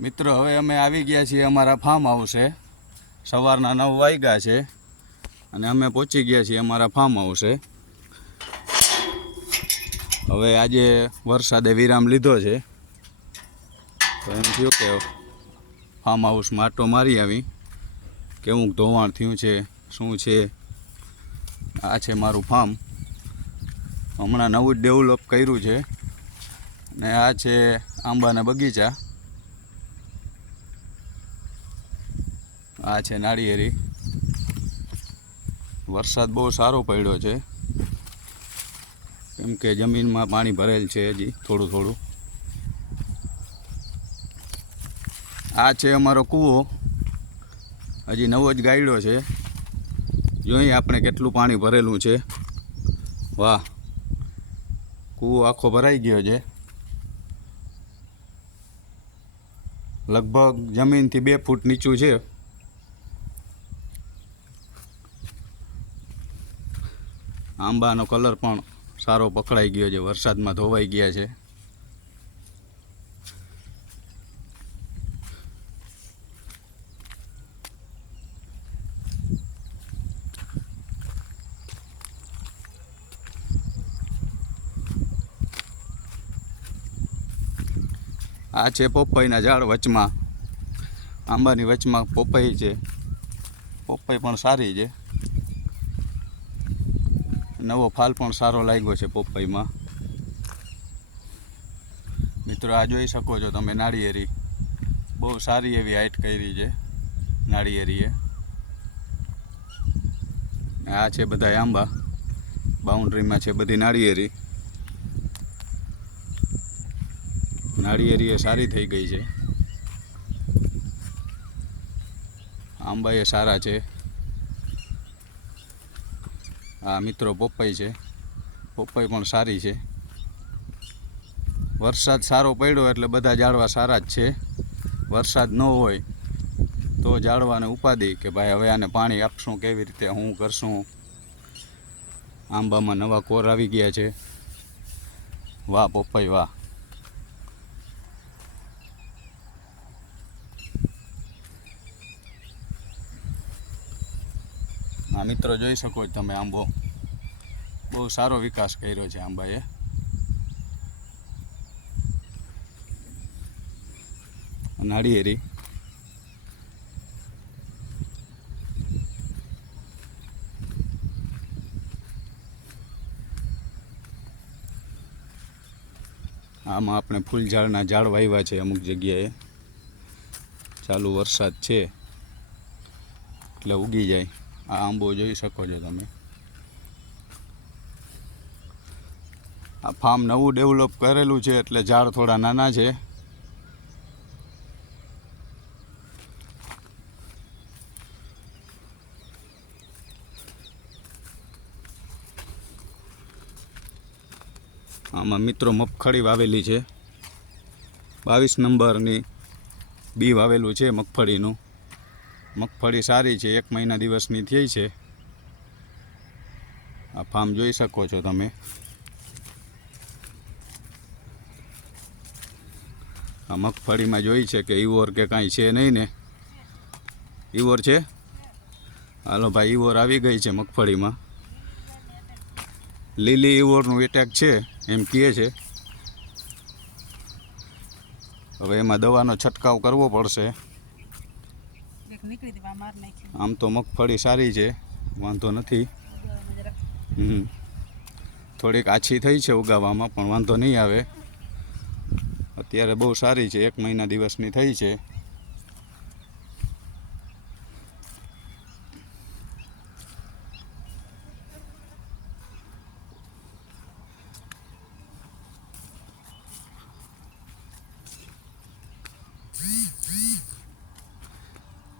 મિત્રો હવે અમે આવી ગયા છીએ અમારા ફાર્મ હાઉસે। સવારના 9 વાગ્યા છે અને અમે પહોંચી ગયા છીએ અમારા ફાર્મ હાઉસે। હવે આજે વરસાદે વિરામ લીધો છે તો એમ થયું કે ફાર્મ હાઉસમાં આટો મારી આવી, કેવું ધોવાણ થયું છે, શું છે। આ છે મારું ફાર્મ, હમણાં નવું જ ડેવલપ કર્યું છે અને આ છે આંબાના બગીચા। આ છે નાળિયેરી। વરસાદ બહુ સારો પડ્યો છે કેમ કે જમીનમાં પાણી ભરેલ છે હજી થોડું થોડું। આ છે અમારો કૂવો, હજી નવો જ ગાળ્યો છે। જોઈએ આપણે કેટલું પાણી ભરેલું છે। વાહ, કૂવો આખો ભરાઈ ગયો છે, લગભગ જમીનથી 2 ફૂટ નીચું છે। આંબાનો કલર પણ સારો પકડાઈ ગયો છે, વરસાદમાં ધોવાઈ ગયા છે। આ છે પોપઈના ઝાડ વચમાં, આંબાની વચમાં પોપઈ છે। પોપઈ પણ સારી છે, નવો ફાલ પણ સારો લાગ્યો છે પોપઈમાં। મિત્રો આ જોઈ શકો છો તમે નાળિયેરી, બહુ સારી એવી હાઈટ કરી છે નાળિયેરીએ। આ છે બધા આંબા, બાઉન્ડ્રીમાં છે બધી નાળિયેરી। નાળિયેરી એ સારી થઈ ગઈ છે, આંબા એ સારા છે। આ મિત્રો પોપઈ છે, પોપઈ પણ સારી છે। વરસાદ સારો પડ્યો એટલે બધા ઝાડવા સારા જ છે। વરસાદ ન હોય તો ઝાડવાને ઉપાધિ કે ભાઈ હવે આને પાણી આપશું કેવી રીતે, શું કરશું। આંબામાં નવા કોર આવી ગયા છે। વાહ પોપઈ વાહ। હા મિત્રો જોઈ શકો છો તમે, આંબો બહુ સારો વિકાસ કર્યો છે આંબાએ। નાળિયેરી, આમાં આપણે ફૂલ ઝાડના ઝાડ વાવ્યા છે અમુક જગ્યાએ, ચાલુ વરસાદ છે એટલે ઉગી જાય। આ આંબો જોઈ શકો છો તમે। આ ફાર્મ નવું ડેવલપ કરેલું છે એટલે ઝાડ થોડા નાના છે। આમાં મિત્રો મગફળી વાવેલી છે, 22 નંબરની બી વાવેલું છે મગફળીનું। મગફળી સારી છે, 1 મહિના દિવસની થઈ છે। આ ફાર્મ જોઈ શકો છો તમે। આ મગફળીમાં જોઈ છે કે ઈવોર કે કાંઈ છે નહીં ને? ઈવોર છે? હાલો ભાઈ, ઈવોર આવી ગઈ છે મગફળીમાં। લીલી ઈવોરનું એટેક છે એમ કહે છે। હવે એમાં દવાનો છંટકાવ કરવો પડશે। આમ તો મગફળી સારી છે, વાંધો નથી। થોડીક આછી થઈ છે ઉગાવવામાં, પણ વાંધો નહીં આવે। અત્યારે બહુ સારી છે, 1 મહિના દિવસની થઈ છે।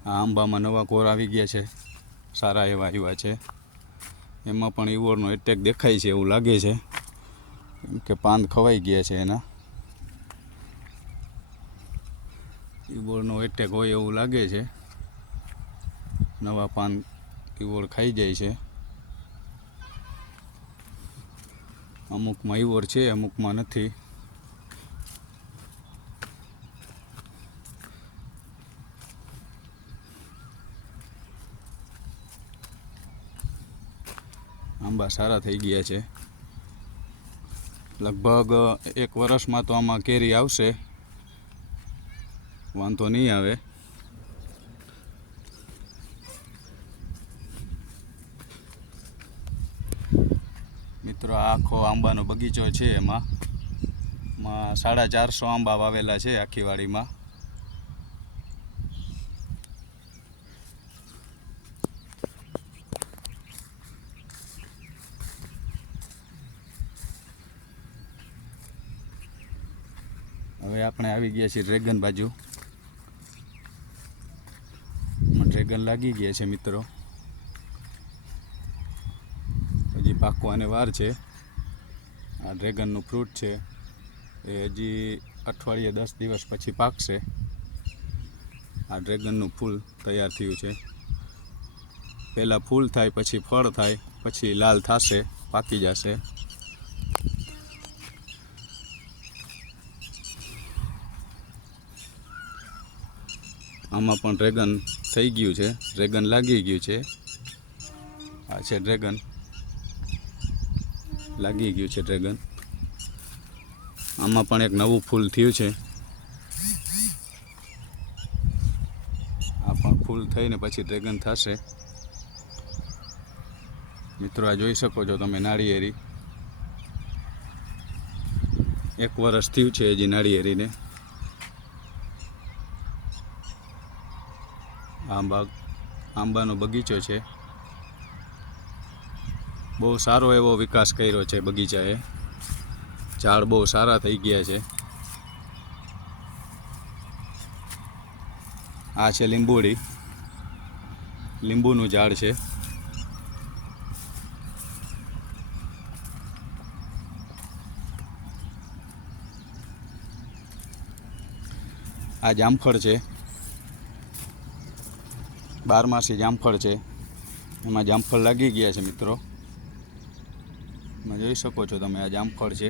આ આંબામાં નવા કોર આવી ગયા છે, સારા એવા આવ્યા છે। એમાં પણ ઈવોરનો એટેક દેખાય છે એવું લાગે છે, કેમ કે પાન ખવાઈ ગયા છે એના। ઈવોરનો એટેક હોય એવું લાગે છે, નવા પાન ઈવોર ખાઈ જાય છે। અમુકમાં ઈવોર છે, અમુકમાં નથી। આંબા સારા થઈ ગયા છે. લગભગ 1 વર્ષમાં તો આમાં કેરી આવશે, વાંધો નહીં આવે. મિત્રો આ આખો આંબાનો બગીચો છે. એમાં 450 આંબા વાવેલા છે આખી વાડીમાં. હવે આપણે આવી ગયા છીએ ડ્રેગન બાજુ. ડ્રેગન લાગી ગયા છે મિત્રો, હજી પાકવાને વાર છે. આ ડ્રેગનનું ફ્રૂટ છે એ હજી અઠવાડિયે 10 દિવસ પછી પાકશે. આ ડ્રેગનનું ફૂલ તૈયાર થયું છે. પહેલાં ફૂલ થાય, પછી ફળ થાય, પછી લાલ થશે, પાકી જશે. આમાં પણ ડ્રેગન થઈ ગયું છે, ડ્રેગન લાગી ગયું છે. આ છે ડ્રેગન, લાગી ગયું છે ડ્રેગન. આમાં પણ એક નવું ફૂલ થયું છે. આ પણ ફૂલ થઈને પછી ડ્રેગન થશે. મિત્રો આ જોઈ શકો છો તમે નાળિયેરી. 1 વર્ષ થયું છે હજી નાળિયેરીને. આંબાનો બગીચો છે. બહુ સારો એવો વિકાસ કર્યો છે બગીચાએ. ઝાડ બહુ સારા થઈ ગયા છે. આ છે લીંબોડી, લીંબુનું ઝાડ છે. આ જામફળ છે, 12માસી જામફળ છે. એમાં જામફળ લાગી ગયા છે મિત્રો. એમાં જોઈ શકો છો તમે, આ જામફળ છે.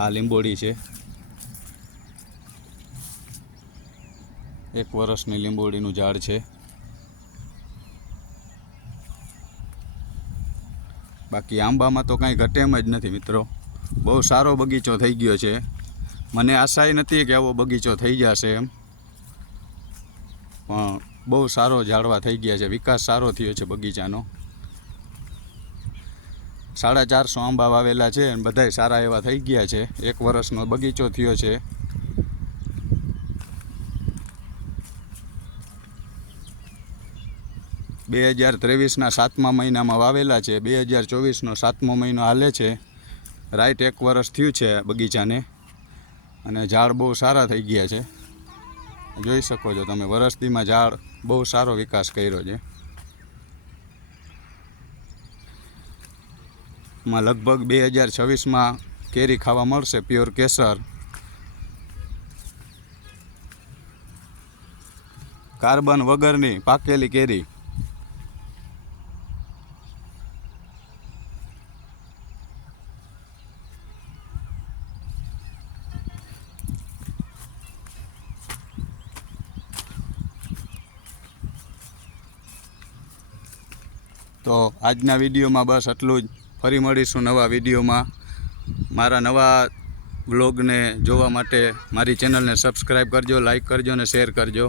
આ લીંબોડી છે, 1 વર્ષની લીંબોડીનું ઝાડ છે. બાકી આંબામાં તો કાંઈ ઘટે એમ જ નથી મિત્રો. બહુ સારો બગીચો થઈ ગયો છે. મને આશા નથી કે આવો બગીચો થઈ જશે એમ, પણ બહુ સારો ઝાડવા થઈ ગયા છે. વિકાસ સારો થયો છે બગીચાનો. 450 આંબા વાવેલા છે અને બધાય સારા એવા થઈ ગયા છે. 1 વર્ષનો બગીચો થયો છે. ...2023ના 7મા મહિનામાં વાવેલા છે. 2024નો 7મો મહિનો હાલે છે. રાઈટ 1 વર્ષ થયું છે બગીચાને, અને ઝાડ બહુ સારા થઈ ગયા છે. જોઈ શકો છો તમે, વરસદીમાં ઝાડ બહુ સારો વિકાસ કર્યો છે. માં લગભગ 2026માં કેરી ખાવા મળશે, પ્યોર કેસર. કાર્બન વગરની પાકેલી કેરી. તો આજના વિડીયોમાં બસ આટલું જ. ફરી મળીશું નવા વિડીયોમાં. મારા નવા વ્લોગને જોવા માટે મારી ચેનલને સબસ્ક્રાઈબ કરજો, લાઈક કરજો અને શેર કરજો.